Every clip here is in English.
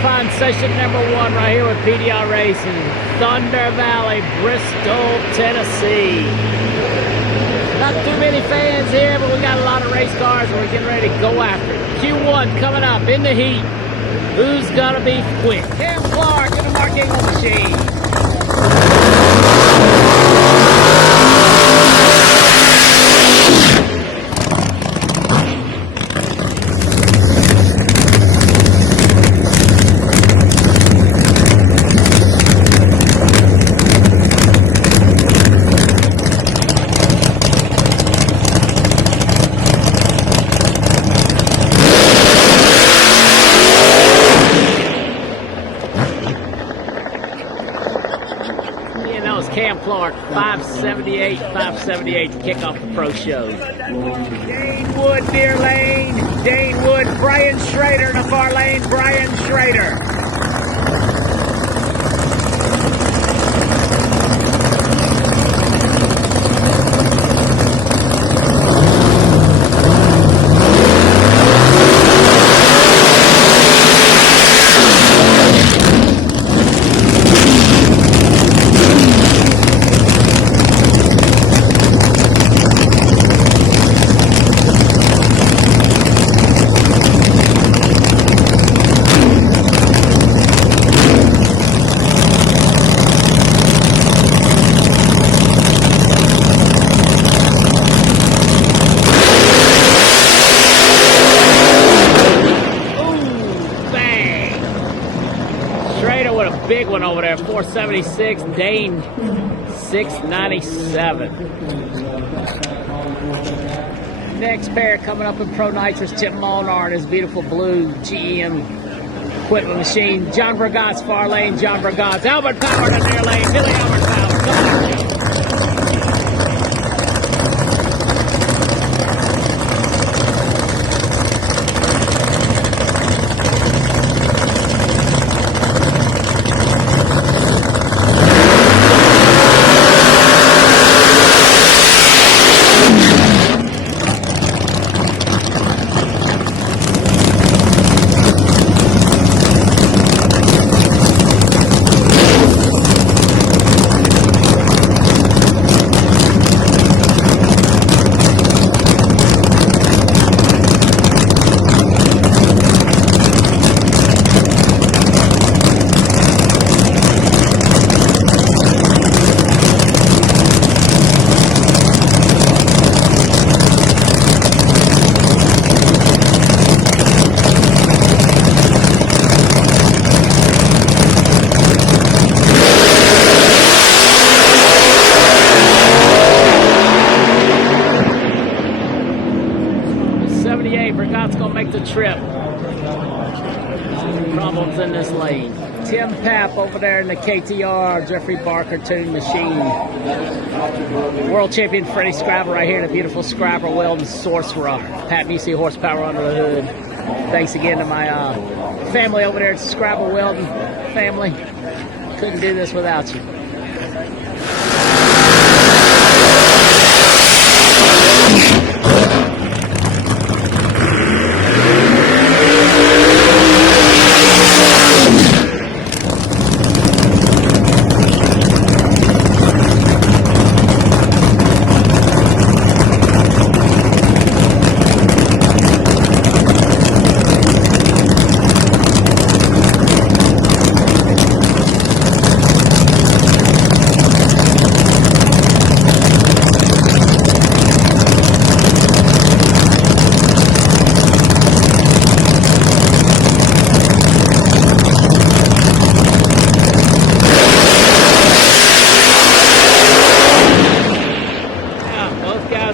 qualifying session number 1 right here with PDRA Racing, Thunder Valley, Bristol, Tennessee. Not too many fans here, but we got a lot of race cars and we're getting ready to go after it. Q1 coming up in the heat. Who's gonna be quick? Cam Clark in the Mark Engle machine. Cam Clark, 578 to kick off the pro show. Dane Wood, near lane. Dane Wood, Brian Schrader in the far lane. Brian Schrader. Big one over there, 476, Dane 697. Next pair coming up in Pro Nitrous, Tim Molnar and his beautiful blue GM equipment machine. John Burgott's far lane, John Burgott's. Albert Power in their lane, Billy Albert Power. Come on. Burgott's gonna make the trip. Problems in this lane. Tim Papp over there in the KTR, Jeffrey Barker tuned machine. World champion Freddie Scrabble right here in a beautiful Scrabble Weldon Sorcerer. Pat Busey horsepower under the hood. Thanks again to my family over there at Scrabble Weldon family. Couldn't do this without you.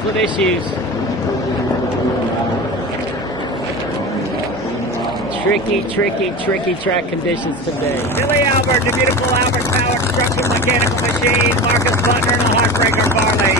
With issues. Tricky track conditions today. Billy Albert, the beautiful Albert Power Structural Mechanical Machine. Marcus Butler in the Heartbreaker Farley.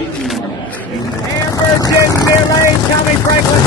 Amber, Jim, near lane, Tommy Franklin.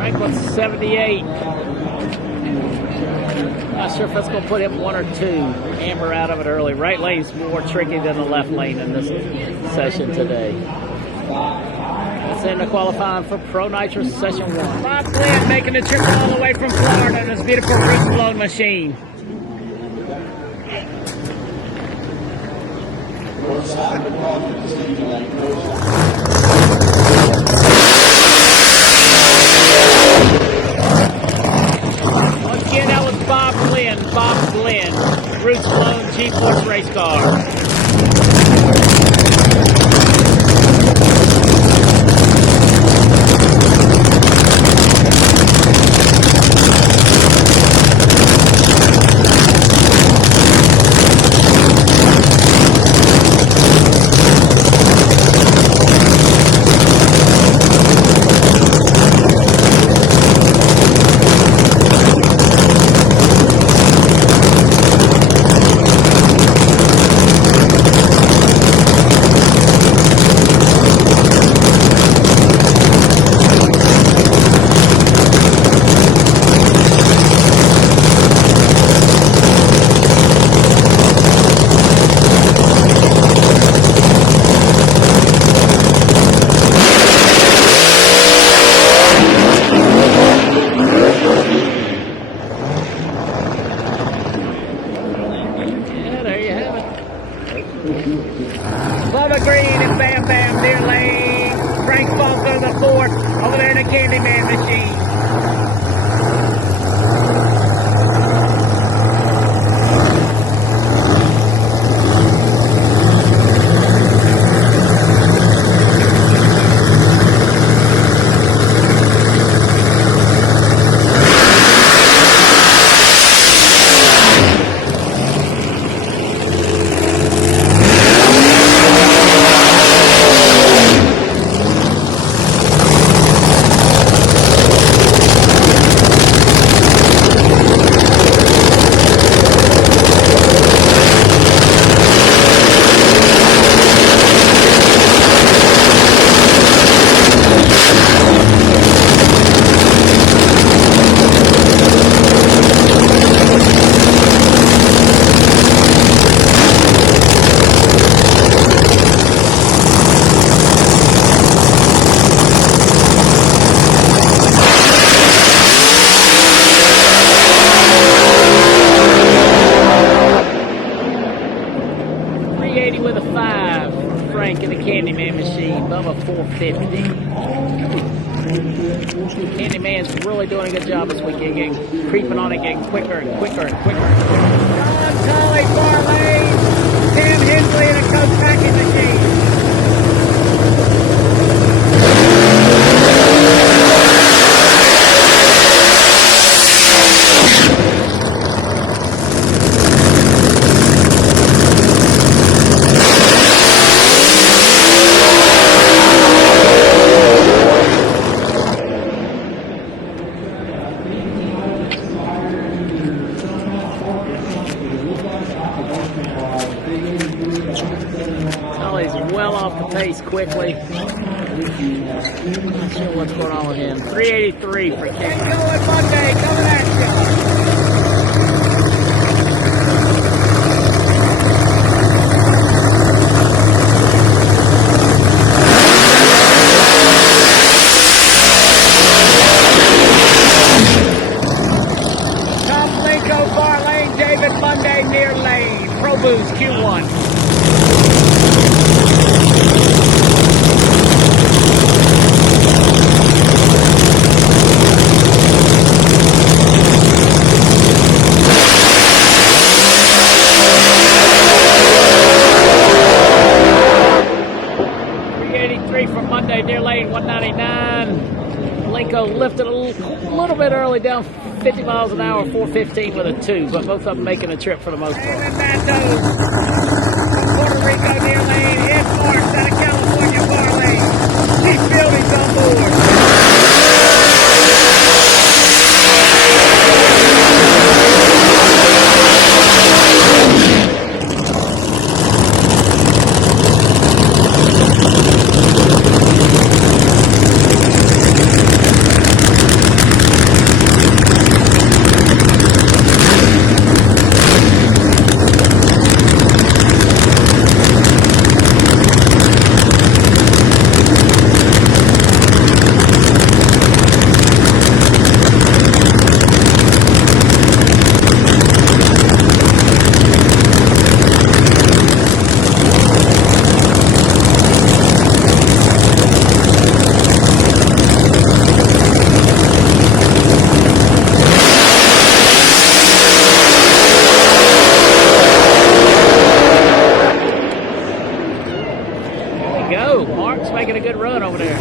Franklin 78. Not sure if that's going to put him 1 or 2. Amber out of it early. Right lane's more tricky than the left lane in this session today. That's in the qualifying for Pro Nitrous Session 1. Bob Glenn making the trip all the way from Florida in this beautiful Bristol machine. Once again, that was Bob Glenn, Roots Blown G-Force race car. Bubba Green and Bam Bam near lane. Frank Falco the 4th over there in the Candyman machine. With a 5 for Frank in the Candyman machine. Bubba 450. Candyman's really doing a good job this weekend, getting creeping on it, getting quicker and quicker and quicker. John Tully, far lane. Tim Hensley in a coach packing machine. Tully's well off the pace quickly. Not sure what's going on with him. 383 for King. Going Monday, coming at you. 73 from Monday, near lane 199. Linko lifted a little bit early, down 50 miles an hour, 415 with a 2, but both of them making a trip for the most part. Puerto Rico near lane, Ed Marks out of California far lane. Keith Fielding's on board. Making a good run over there.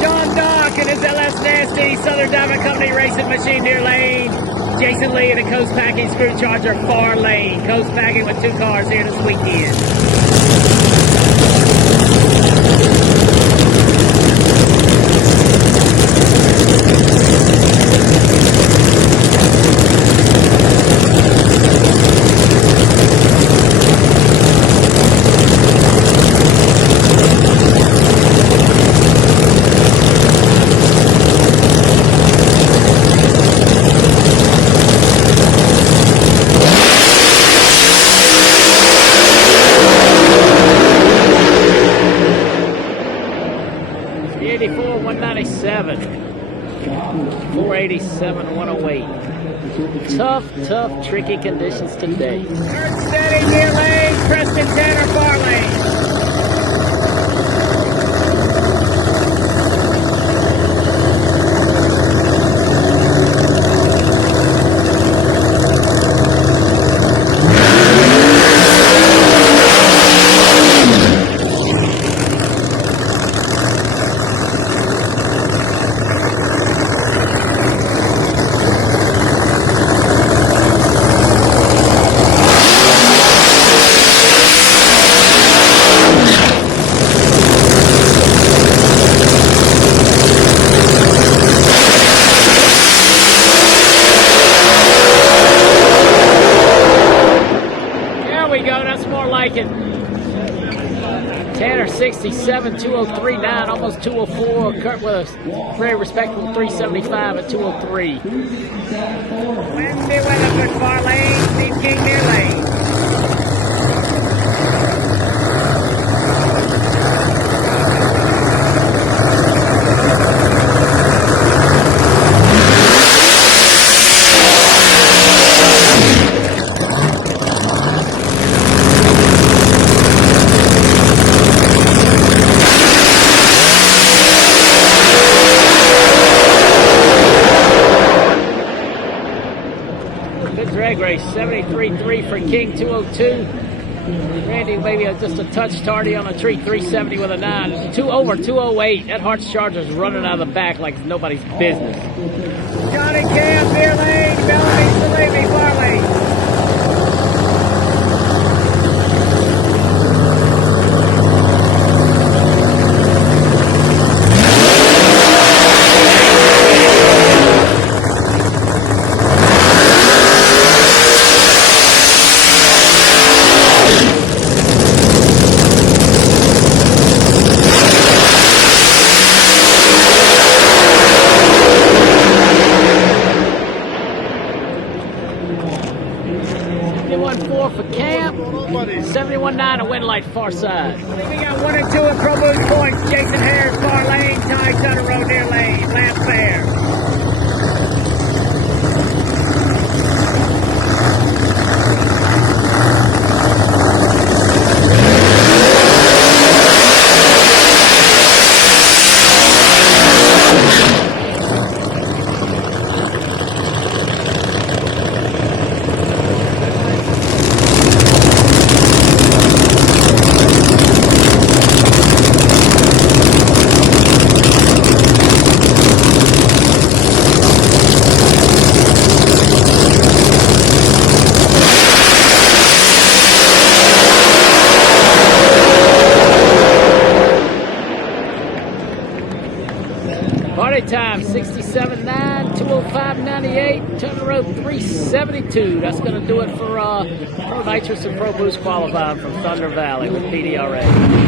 John Dock and his LS Nasty Southern Diamond Company Racing Machine near lane. Jason Lee and a Coast Packing Screw Charger far lane. Coast Packing with 2 cars here this weekend. $84, 197, 487, 108. Tough, tricky conditions today. Third steady, near lane, Preston Tanner, far lane. Tanner 67, 203.9, almost 204. Kurt with a very respectable 375 at 203. Wendy Weatherford far lane, Steve King near lane. Drag race 73.3 for King 202. Randy maybe just a touch tardy on a treat, 370 with a 9. Over 208. That Hart's Charger's running out of the back like it's nobody's business. Johnny Cam, near lane, Bellamy, Salami, far lane. For Camp, 71.9 a win light far side. We got 1 and 2 at ProModer points. Jason Harris far lane, Ty Sutter Road near lane, Lance Fair. Party time, 67.9, 205.98, turn the road 372. That's going to do it for Pro Nitrous and Pro Boost qualifying from Thunder Valley with PDRA.